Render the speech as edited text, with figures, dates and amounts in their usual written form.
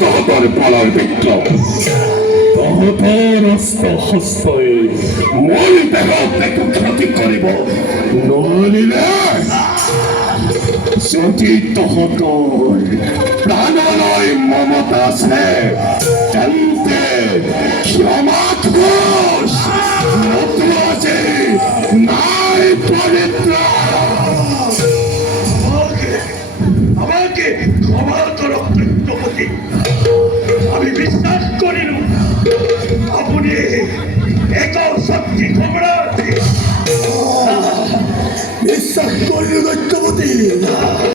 তহতর পালার বিক্রম তহতর অস্ত হস্তয়ে মূল দেহ দেখু ক্ষতি করিব নলিলে যদি তহতর প্রাণলয় মমতা আছে তেন্তে ক্ষমা ঘোষ আছে নাই পবিত্র আমাকে ক্ষমা করো কৃষ্ণপতি আমি বিশ্বাস করি না আপনি এক শক্তি সম্রাট বিশ্বাস করি দৈত্যপতি